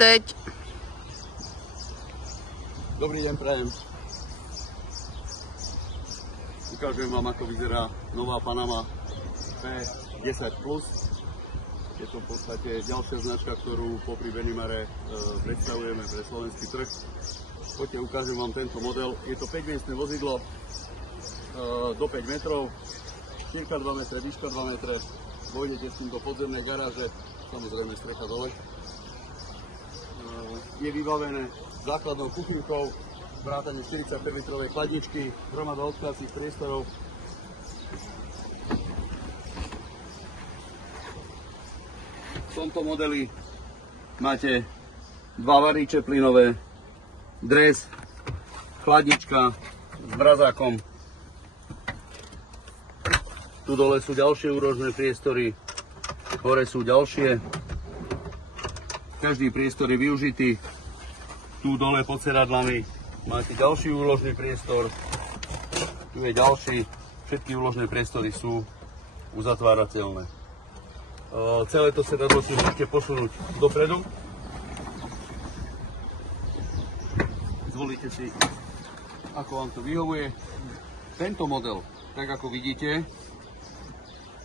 Steď. Dobrý deň, prajem. Ukážem vám, ako vyzerá nová Panama P10 Plus. Je to v podstate ďalšia značka, ktorú popri Benimare predstavujeme pre slovenský trh. Poďte, ukážem vám tento model. Je to 5-miestne vozidlo do 5 metrov, šírka 2 metre, výška 2 metre. Vojdete s tým do podzemnej garáže, samozrejme strecha dole. Je vybavené základnou kuchynkou, vrátane 45-litrovej chladničky, hromada odkladacích priestorov. V tomto modeli máte 2 varíče plynové, dres, chladnička s mrazákom. Tu dole sú ďalšie úložné priestory, hore sú ďalšie. Každý priestor je využitý. Tu dole pod sedadlami máte ďalší úložný priestor. Tu je ďalší. Všetky úložné priestory sú uzatvárateľné. Celé to sedadlo si môžete posunúť dopredu. Zvolíte si, ako vám to vyhovuje. Tento model, tak ako vidíte,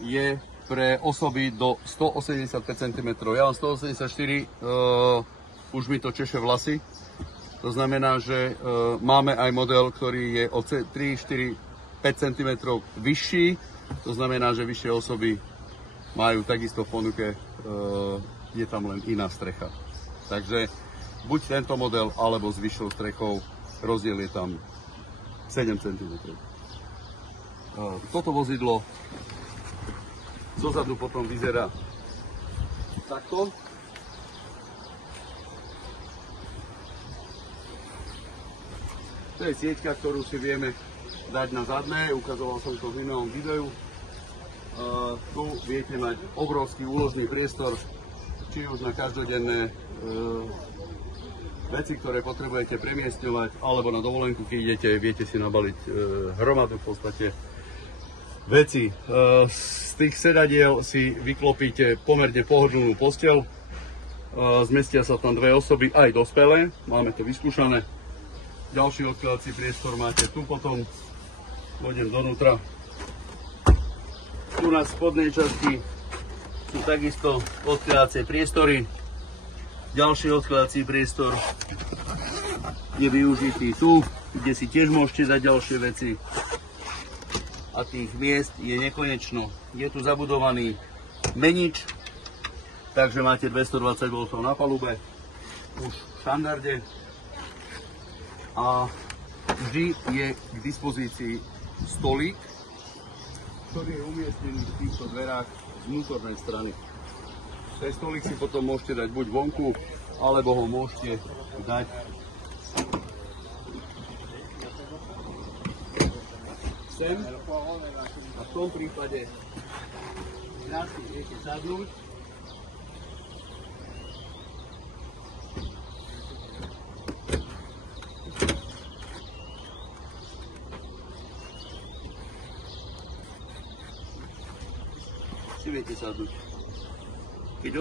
je pre osoby do 185 cm. Ja mám 184, už mi to češe vlasy. To znamená, že máme aj model, ktorý je o 3, 4, 5 cm vyšší. To znamená, že vyššie osoby majú takisto v ponuke, je tam len iná strecha. Takže buď tento model, alebo s vyššou strechou, rozdiel je tam 7 cm. Toto vozidlo zozadu potom vyzerá takto. To je sieťka, ktorú si vieme dať na zadné, ukazoval som to v inom videu. Tu viete mať obrovský úložný priestor, či už na každodenné veci, ktoré potrebujete premiestňovať, alebo na dovolenku, keď idete, viete si nabaliť hromadu v podstate veci. Z tých sedadiel si vyklopíte pomerne pohodlnú posteľ. Zmestia sa tam 2 osoby, aj dospelé, máme to vyskúšané. Ďalší odkladací priestor máte tu potom. Pôjdem donútra. Tu na spodnej časti sú takisto odkladacie priestory. Ďalší odkladací priestor je využitý tu, kde si tiež môžete dať ďalšie veci. A tých miest je nekonečno. Je tu zabudovaný menič, takže máte 220 V na palube, už v štandarde. A vždy je k dispozícii stolík, ktorý je umiestnený v týchto dverách z vnútornej strany. Ten stolík si potom môžete dať buď vonku, alebo ho môžete dať sem. A v tom prípade na si viete sadnúť. Si viete sadnúť. Keď